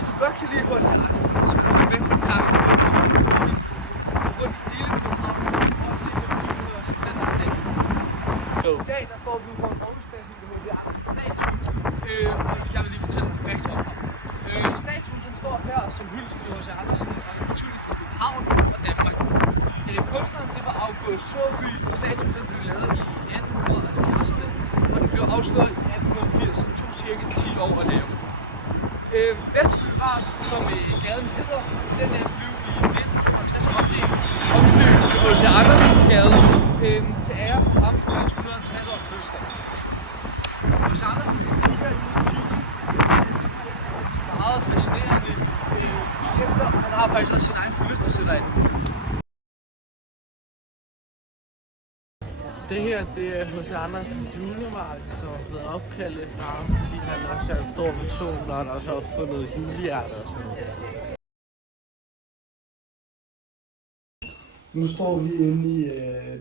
Hvis du godt kan lide H.C. Andersen, så skal du følge med på den her rundt i hele København for at se den begivenhed og se den her statue. Så i dag der står vi ude for en Aarhus-fæstning med H.C. Andersens statue, og jeg vil lige fortælle nogle facts om ham. Statuen den står her som hyldest til H.C. Andersen og en betydning for København og Danmark. Kunstneren det var August Søby, og statuen den blev lavet i 1870'erne, og den blev afsløret i 1880, så det tog cirka 10 år at lave. Vesterbro Boulevard, som gaden hedder, den blev i 1955 omdøbt til H.C. Andersens Gade til ære for ham på hans 150 års fødselsdag. H.C. Andersen er en meget fascinerende projekter, og han har faktisk også sin egen forlystelse derinde. Det her, det er H.C. Andersen julemarked, som er blevet opkaldt efter ham, fordi han også er en stor person, og han også har opfundet julehjerter og sådan noget. Nu står vi inde i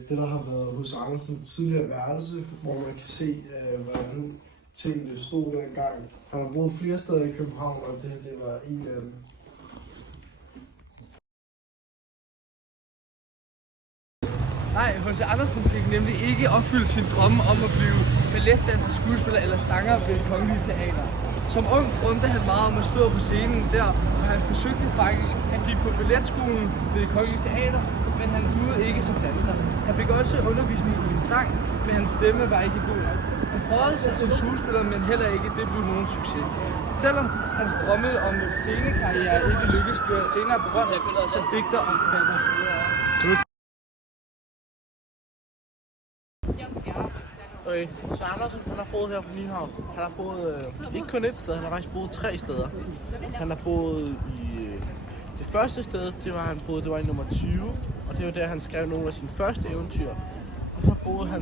det, der har været H.C. Andersens tidligere værelse, hvor man kan se, hvordan tingene stod dengang. Han har boet flere steder i København, og det var en af dem. Nej, H.C. Andersen fik nemlig ikke opfyldt sin drømme om at blive balletdanser, skuespiller eller sanger ved Det Kongelige Teater. Som ung drømte han meget om at stå på scenen der, og han forsøgte faktisk, han gik på balletskolen ved Det Kongelige Teater, men han duede ikke som danser. Han fik også undervisning i en sang, men hans stemme var ikke god nok. Han prøvede sig som skuespiller, men heller ikke det blev nogen succes. Selvom hans drømme om scenekarriere ikke lykkedes, blev han senere berømt som digter og forfatter. Okay, så Andersen, han har boet her på Nyhavn. Han har boet ikke kun et sted, han har faktisk boet 3 steder. Han har boet i det første sted, det var i nummer 20, og det var der, han skrev nogle af sine første eventyr. Og så boede han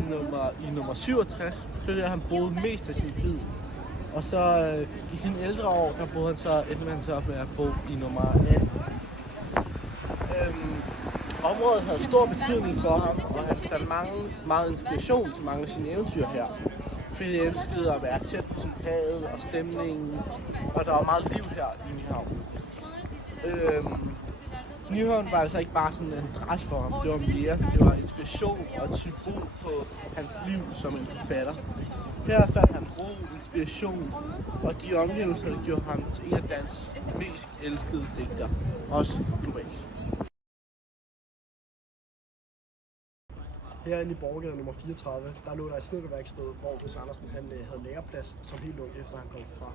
i nummer 67, det var der, han boede mest af sin tid. Og så i sine ældre år, der boede han så, endte han så op med at bo i nummer 18. Området havde stor betydning for ham, og han fandt meget inspiration til mange af sine eventyr her. Fordi han elskede at være tæt på havet og stemningen, og der var meget liv her i Nyhavn. Nyhavn var altså ikke bare sådan en adresse for ham, det var mere, det var inspiration og et symbol på hans liv som en forfatter. Her fandt han ro, inspiration, og de omgivelser, der gjorde ham til en af Danmarks mest elskede digtere, også globalt. Herinde i Borgergade nummer 34, der lå der et snedkerværksted, hvor H.C. Andersen havde læreplads som helt ung, efter han kom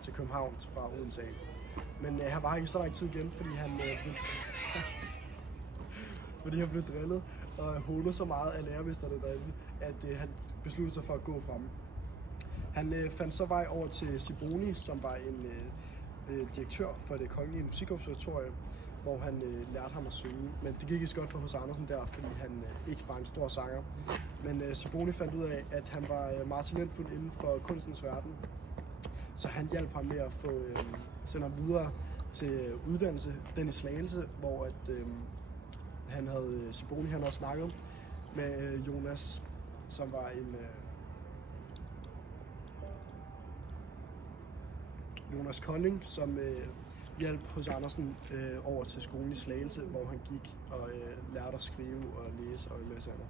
til København fra Odense. Men han var ikke så lang tid igen, fordi han blev drillet og hånet så meget af lærermesterne derinde, at han besluttede sig for at gå fra dem. Han fandt så vej over til Siboni, som var en direktør for Det Kongelige Musikkonservatorium, hvor han lærte ham at synge. Men det gik ikke så godt for H.C. Andersen der, fordi han ikke var en stor sanger. Men Siboni fandt ud af, at han var meget talentfuld inden for kunstens verden. Så han hjalp ham med at få sende ham videre til uddannelse, den i Slagelse, hvor Siboni havde snakket med Jonas, som var en Jonas Kolding, som hjalp H.C. Andersen over til skolen i Slagelse, hvor han gik og lærte at skrive og læse og en masse andet.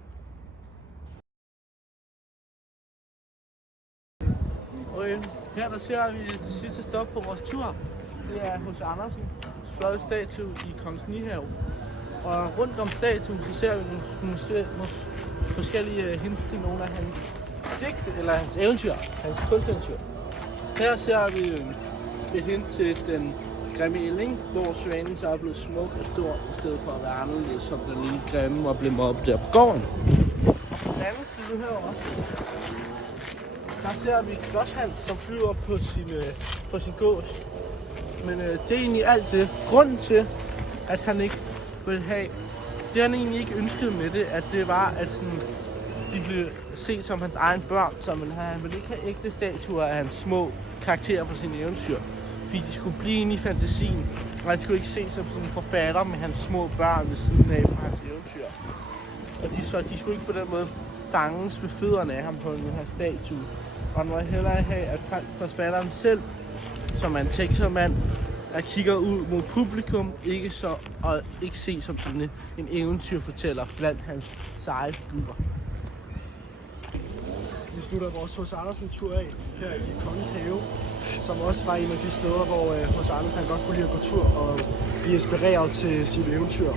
Okay, her der ser vi det sidste stop på vores tur. Det er H.C. Andersen, flot statue i Kongens Nyhave. Og rundt om statuen så ser vi nogle forskellige hints til nogle af hans digte, eller hans eventyr, hans kunsteventyr. Her ser vi et hint til den grimme ælling, hvor svanen så er blevet smuk og stor, i stedet for at være anderledes som den lille grimme og blev mobbet der på gården. Og på den anden side her også, der ser vi Klodshans, som flyver på sin gås. Men det er egentlig alt det. Grunden til, at han ikke ville have, det han egentlig ikke ønskede med det, at det var, at sådan, de blev set som hans egen børn, så han ville ikke have ægte statuer af hans små karakterer fra sine eventyr. Fordi de skulle blive inde i fantasien, og han skulle ikke se som sådan en forfatter med hans små børn ved siden af fra hans eventyr. Og de skulle ikke på den måde fanges ved fødderne af ham på den her statue. Og han var hellere have, at forfatteren selv, som er en tekstermand, Jeg kigger ud mod publikum, ikke se som sådan en eventyrfortæller blandt hans seje figurer. Vi slutter vores H.C. Andersen-tur af her i Kongens Have, som også var en af de steder, hvor H.C. Andersen godt kunne lide at gå tur og blive inspireret til sit eventyr.